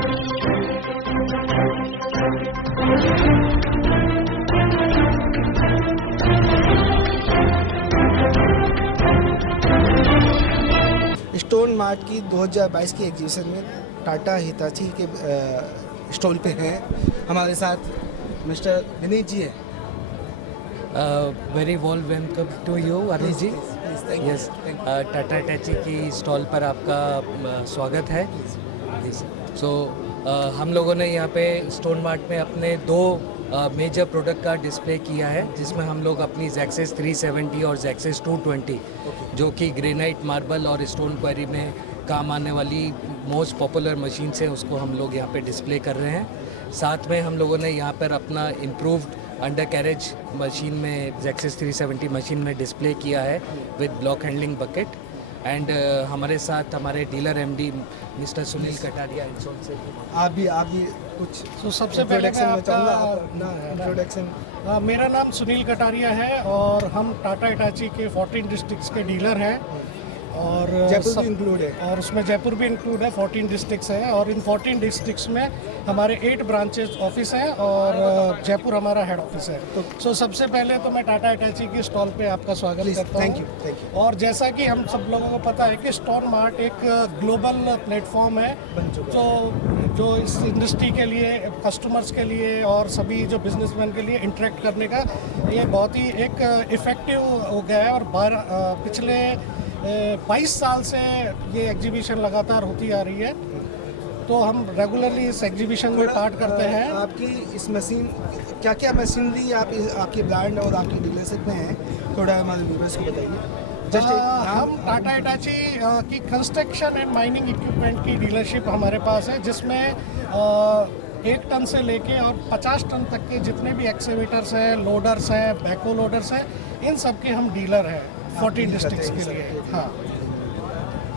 Stone mart की 2022 की exhibition में टाटा हिताची के स्टॉल पे हैं। हमारे साथ मिस्टर विनीत जी हैं। Very warm welcome to you Anil ji. Yes, Tata Hitachi की स्टॉल पर आपका स्वागत है। सो हम लोगों ने यहाँ पे स्टोन मार्ट में अपने दो मेजर प्रोडक्ट का डिस्प्ले किया है, जिसमें हम लोग अपनी जैक्सिस 370 और जैक्सिस 220 जो कि ग्रेनाइट, मार्बल और स्टोन क्वेरी में काम आने वाली मोस्ट पॉपुलर मशीन है, उसको हम लोग यहाँ पे डिस्प्ले कर रहे हैं। साथ में हम लोगों ने यहाँ पर अपना इम्प्रूव्ड अंडर कैरेज मशीन में जैक्सिस 370 मशीन में डिस्प्ले किया है with block handling bucket. And हमारे साथ हमारे dealer MD mister Sunil Kataria से आप भी कुछ तो सबसे पहले मैं इंट्रोडक्शन। मेरा नाम सुनील कटारिया है और हम टाटा हिटाची के 14 डिस्ट्रिक्ट्स के डीलर हैं और जयपुर भी इंक्लूड है। और उसमें जयपुर भी इंक्लूड है। 14 डिस्ट्रिक्ट्स हैं और इन 14 डिस्ट्रिक्ट्स में हमारे 8 ब्रांचेस ऑफिस हैं और जयपुर हमारा हेड ऑफिस है। तो सबसे पहले तो मैं टाटा हिटाची की स्टॉल पे आपका स्वागत करता हूँ। Thank you. और जैसा कि हम सब लोगों को पता है कि स्टोन मार्ट एक ग्लोबल प्लेटफॉर्म है जो इस इंडस्ट्री के लिए, कस्टमर्स के लिए और सभी जो बिजनेसमैन के लिए इंटरेक्ट करने का ये बहुत ही एक इफ़ेक्टिव हो गया है। और पिछले 22 साल से ये एग्जीबिशन लगातार होती आ रही है, तो हम रेगुलरली इस एग्जीबिशन में पार्ट करते हैं। आपकी इस मशीन क्या मशीनरी आपके ब्रांड और आपकी डीलरशिप में है, थोड़ा हमारे व्यूअर्स को बताइए। हम टाटा हिटाची की कंस्ट्रक्शन एंड माइनिंग इक्विपमेंट की डीलरशिप हमारे पास है, जिसमें 1 टन से लेके और 50 टन तक के जितने भी एक्सीवेटर्स हैं, लोडर्स हैं, बैको लोडर्स हैं, इन सब के हम डीलर हैं 14 डिस्ट्रिक्ट्स के लिए। हाँ,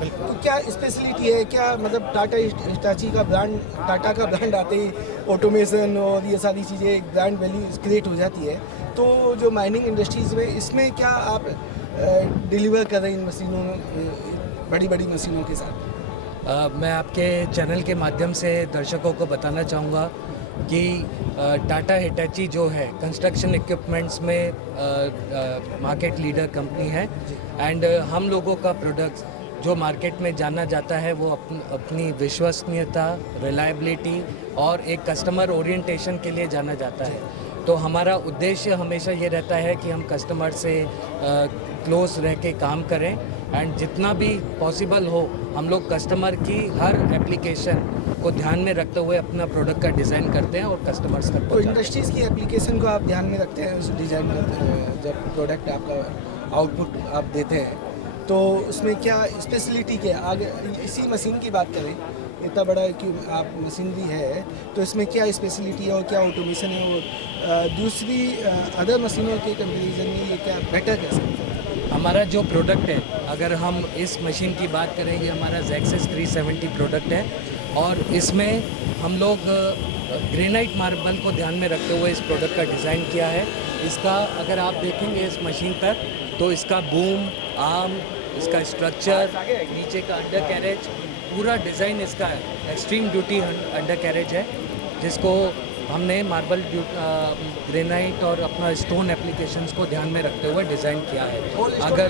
तो क्या स्पेशलिटी है, क्या मतलब टाटा हिटाची का ब्रांड, टाटा का ब्रांड आते ही ऑटोमेशन और ये सारी चीज़ें ब्रांड वैल्यू क्रिएट हो जाती है, तो जो माइनिंग इंडस्ट्रीज़ में इसमें क्या आप डिलीवर कर रहे हैं इन मशीनों में, बड़ी मशीनों के साथ? मैं आपके चैनल के माध्यम से दर्शकों को बताना चाहूँगा कि टाटा हिटाची जो है कंस्ट्रक्शन इक्विपमेंट्स में मार्केट लीडर कंपनी है। एंड हम लोगों का प्रोडक्ट जो मार्केट में जाना जाता है वो अपनी विश्वसनीयता, रिलायबिलिटी और एक कस्टमर ओरिएंटेशन के लिए जाना जाता है। तो हमारा उद्देश्य हमेशा ये रहता है कि हम कस्टमर से क्लोज रह के काम करें एंड जितना भी पॉसिबल हो हम लोग कस्टमर की हर एप्लीकेशन को ध्यान में रखते हुए अपना प्रोडक्ट का डिज़ाइन करते हैं और कस्टमर्स तक तो इंडस्ट्रीज़ की एप्लीकेशन को आप ध्यान में रखते हैं उस डिज़ाइन में, जब प्रोडक्ट आपका आउटपुट आप देते हैं, तो उसमें क्या स्पेशलिटी क्या आगे इसी मशीन की बात करें, इतना बड़ा कि आप मशीनरी है, तो इसमें क्या स्पेशलिटी है और क्या ऑटोमेशन है और दूसरी अदर मशीनों के कंपैरिजन में ये क्या बेटर कैसे है? हमारा जो प्रोडक्ट है, अगर हम इस मशीन की बात करें, ये हमारा जैक्सिस 370 प्रोडक्ट है और इसमें हम लोग ग्रेनाइट मार्बल को ध्यान में रखते हुए इस प्रोडक्ट का डिज़ाइन किया है। इसका अगर आप देखेंगे इस मशीन पर, तो इसका बूम, आर्म, इसका स्ट्रक्चर, नीचे का अंडर कैरेज, पूरा डिज़ाइन इसका एक्सट्रीम ड्यूटी अंडर कैरेज है, जिसको हमने मार्बल, ग्रेनाइट और अपना स्टोन एप्लीकेशंस को ध्यान में रखते हुए डिज़ाइन किया है। अगर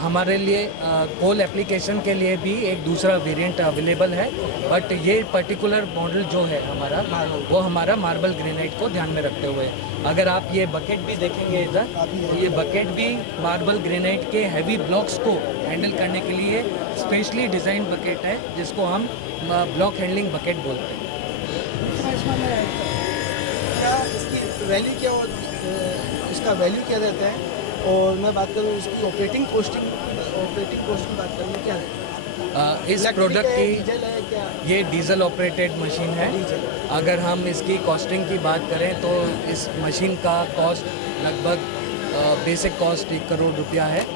हमारे लिए कोल एप्लीकेशन के लिए भी एक दूसरा वेरिएंट अवेलेबल है, बट ये पर्टिकुलर मॉडल जो है हमारा, वो हमारा मार्बल ग्रेनाइट को ध्यान में रखते हुए। अगर आप ये बकेट भी देखेंगे इधर, तो ये बकेट भी मार्बल ग्रेनाइट के हैवी ब्लॉक्स को हैंडल करने के लिए स्पेशली डिज़ाइन बकेट है, जिसको हम ब्लॉक हैंडलिंग बकेट बोलते हैं। क्या इसकी वैल्यू क्या और इसका वैल्यू क्या रहता है, और मैं बात करूँ इसकी ऑपरेटिंग कॉस्टिंग बात करूँ क्या है? इस प्रोडक्ट की ये डीजल ऑपरेटेड मशीन है। अगर हम इसकी कॉस्टिंग की बात करें तो इस मशीन का कॉस्ट लगभग बेसिक कॉस्ट 1 करोड़ रुपया है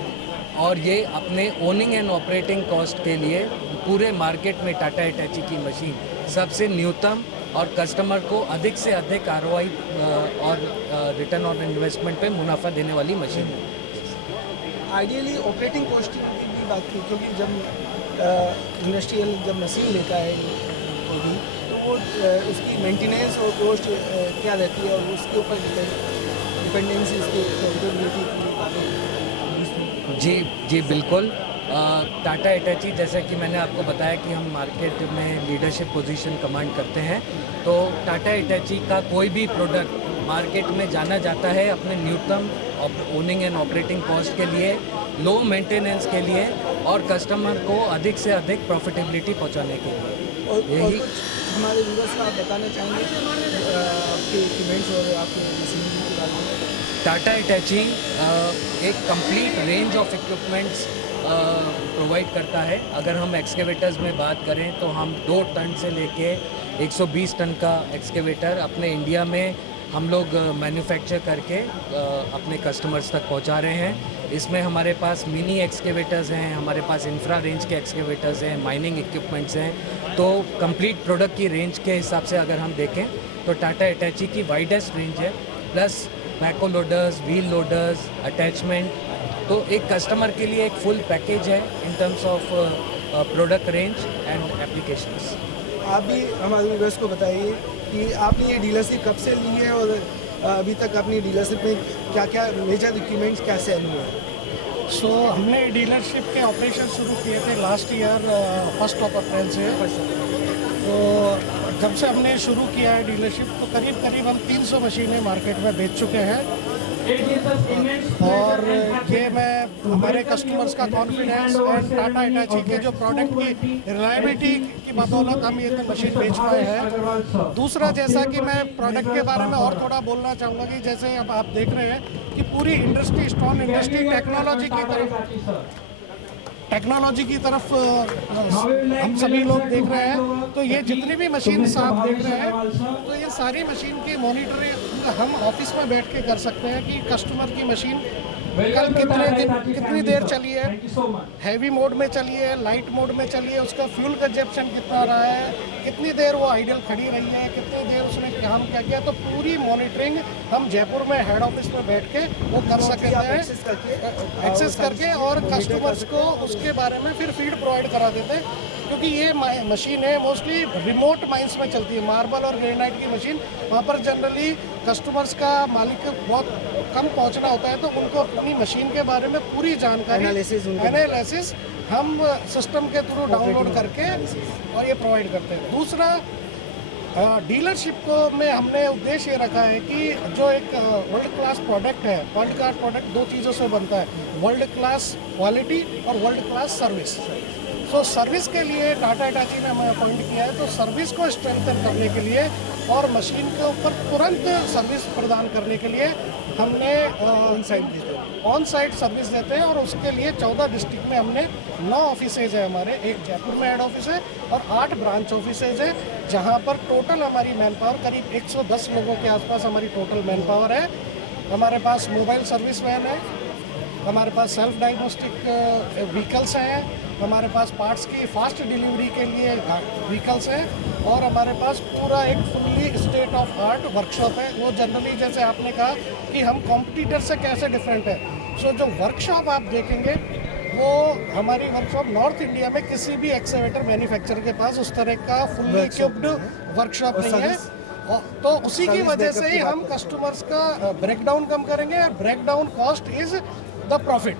और ये अपने ओनिंग एंड ऑपरेटिंग कॉस्ट के लिए पूरे मार्केट में टाटा हिटाची की मशीन सबसे न्यूनतम और कस्टमर को अधिक से अधिक ROI और रिटर्न ऑन इन्वेस्टमेंट पे मुनाफा देने वाली मशीन है। आइडियली ऑपरेटिंग कॉस्ट की बात की, क्योंकि जब इंडस्ट्रियल जब मशीन लेता है वो भी, तो वो उसकी मेंटेनेंस और कॉस्ट क्या रहती है और उसके ऊपर डिपेंडेंसी उसकी अवेलेबिलिटी जी जी बिल्कुल। टाटा हिटाची, जैसा कि मैंने आपको बताया कि हम मार्केट में लीडरशिप पोजीशन कमांड करते हैं, तो टाटा हिटाची का कोई भी प्रोडक्ट मार्केट में जाना जाता है अपने न्यूनतम ओनिंग एंड ऑपरेटिंग कॉस्ट के लिए, लो मेंटेनेंस के लिए और कस्टमर को अधिक से अधिक प्रॉफिटेबिलिटी पहुंचाने के लिए। और यही हमारे व्यूअर्स को आप बताना चाहेंगे आपके इक्विपमेंट्स और आपके मशीन के बारे में? टाटा हिटाची एक complete range of equipments provide करता है। अगर हम एक्सकेवेटर्स में बात करें तो हम 2 टन से लेके 120 टन का एक्सकेवेटर अपने इंडिया में हम लोग मैन्युफैक्चर करके अपने कस्टमर्स तक पहुंचा रहे हैं। इसमें हमारे पास मिनी एक्सकेवेटर्स हैं, हमारे पास इंफ्रा रेंज के एक्सकेवेटर्स हैं, माइनिंग इक्विपमेंट्स हैं। तो कंप्लीट प्रोडक्ट की रेंज के हिसाब से अगर हम देखें तो टाटा हिटाची की वाइडेस्ट रेंज है, प्लस बैको लोडर्स, व्हील लोडर्स, अटैचमेंट। तो एक कस्टमर के लिए एक फुल पैकेज है in terms of product range and applications. आप भी हमारे व्यूअर्स को बताइए कि आपने ये डीलरशिप कब से ली है और अभी तक अपनी डीलरशिप में क्या क्या मेजर इक्विपमेंट्स कैसे हुए हैं? सो हमने डीलरशिप के ऑपरेशन शुरू किए थे लास्ट ईयर 1 अप्रैल से। तो जब से हमने शुरू किया है डीलरशिप, तो करीब करीब हम 300 मशीनें मार्केट में बेच चुके हैं। और ये मैं हमारे कस्टमर्स का कॉन्फिडेंस और टाटा हिटाची के जो प्रोडक्ट की रिलायबिलिटी की बदौलत हम ये मशीन बेच पाए हैं। दूसरा, जैसा कि मैं प्रोडक्ट के बारे में और थोड़ा बोलना चाहूँगा कि जैसे अब आप देख रहे हैं कि पूरी इंडस्ट्री, स्टोन इंडस्ट्री टेक्नोलॉजी की तरफ हम सभी लोग देख रहे हैं। तो ये जितनी भी मशीन आप देख रहे हैं, तो ये सारी मशीन की मॉनिटरिंग हम ऑफिस में बैठ के कर सकते हैं कि कस्टमर की मशीन कल कितनी देर चली है, हैवी मोड में चली है, लाइट मोड में चली है, उसका फ्यूल कंजप्शन कितना रहा है, कितनी देर वो आइडल खड़ी रही है, कितनी देर उसने काम क्या किया। तो पूरी मॉनिटरिंग हम जयपुर में हेड ऑफिस में बैठ के वो कर सकते हैं, एक्सेस करके, और कस्टमर्स को उसके बारे में फिर फीड प्रोवाइड करा देते हैं। क्योंकि ये मशीन है मोस्टली रिमोट माइंस में चलती है, मार्बल और ग्रेनाइट की मशीन, वहाँ पर जनरली कस्टमर्स का मालिक बहुत कम पहुँचना होता है, तो उनको अपनी मशीन के बारे में पूरी जानकारी एनालिसिस हम सिस्टम के थ्रू डाउनलोड करके और ये प्रोवाइड करते हैं। दूसरा, डीलरशिप को में हमने उद्देश्य ये रखा है कि जो एक वर्ल्ड क्लास प्रोडक्ट है, वर्ल्ड क्लास प्रोडक्ट 2 चीज़ों से बनता है, वर्ल्ड क्लास क्वालिटी और वर्ल्ड क्लास सर्विस। तो सर्विस के लिए टाटा हिटाची ने हमें अपॉइंट किया है, तो सर्विस को स्ट्रेंथन करने के लिए और मशीन के ऊपर तुरंत सर्विस प्रदान करने के लिए हमने ऑन साइट सर्विस देते हैं। और उसके लिए 14 डिस्ट्रिक्ट में हमने 9 ऑफिसेज है हमारे, एक जयपुर में हेड ऑफिस है और 8 ब्रांच ऑफिसेज है, जहां पर टोटल हमारी मैन पावर करीब 110 लोगों के आसपास हमारी टोटल मैन पावर है। हमारे पास मोबाइल सर्विस वैन है, हमारे पास सेल्फ डायग्नोस्टिक व्हीकल्स हैं, हमारे पास पार्ट्स की फास्ट डिलीवरी के लिए व्हीकल्स हैं, और हमारे पास पूरा एक fully state of art workshop है। वो जनरली जैसे आपने कहा कि हम कॉम्पिटिटर से कैसे डिफरेंट है, सो जो वर्कशॉप आप देखेंगे वो हमारी वर्कशॉप नॉर्थ इंडिया में किसी भी एक्सकेवेटर मैन्युफैक्चरर के पास उस तरह का फुल्ली इक्विप्ड वर्कशॉप नहीं है। तो उसी की वजह से ही हम कस्टमर्स का ब्रेकडाउन कम करेंगे, और breakdown cost is the profit.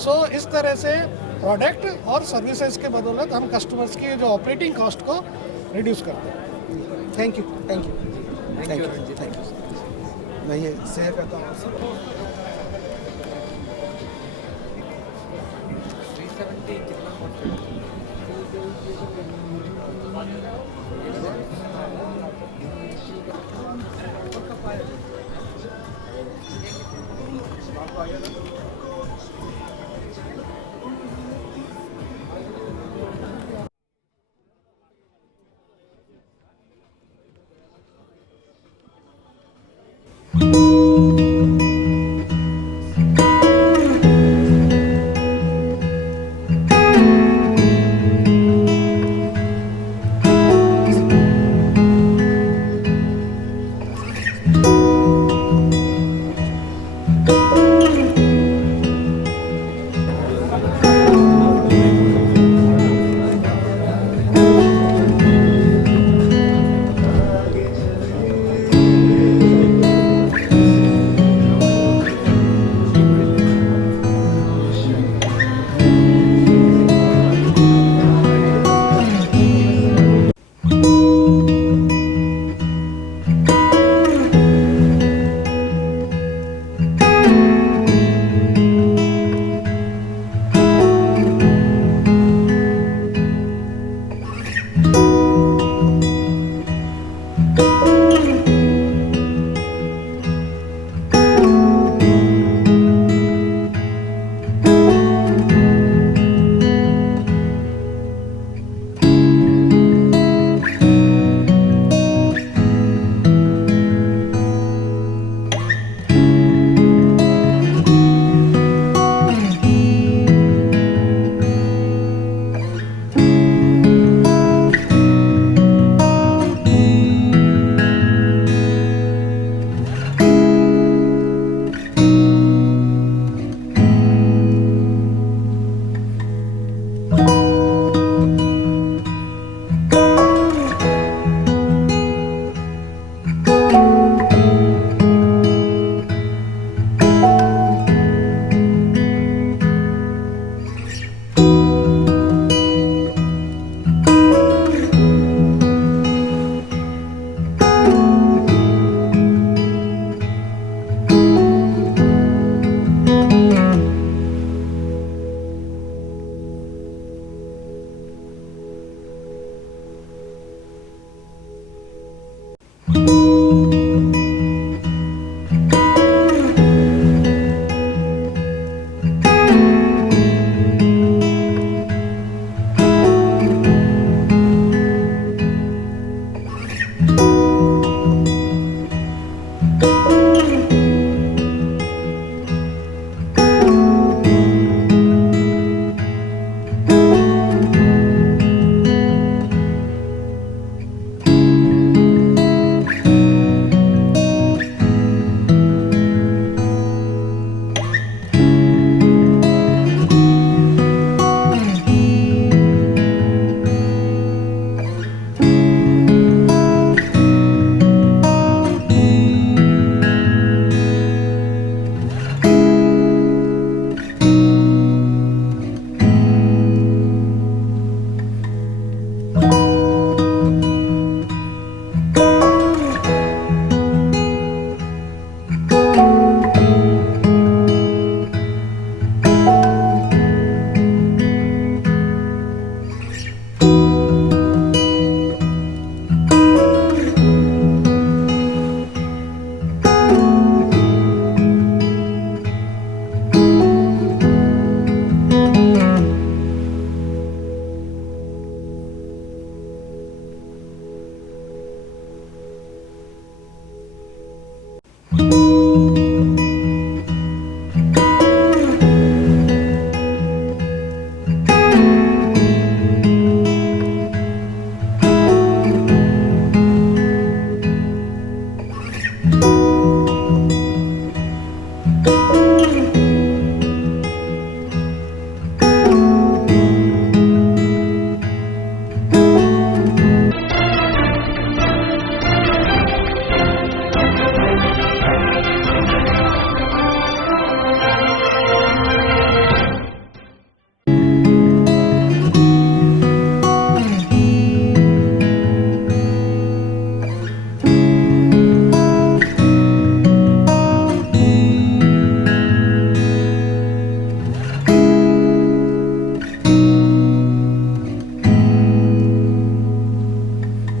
So इस तरह से प्रोडक्ट और सर्विसेज के बदौलत हम कस्टमर्स की जो ऑपरेटिंग कॉस्ट को रिड्यूस करते हैं। थैंक यू मैं ये शेयर करता हूँ आपसे।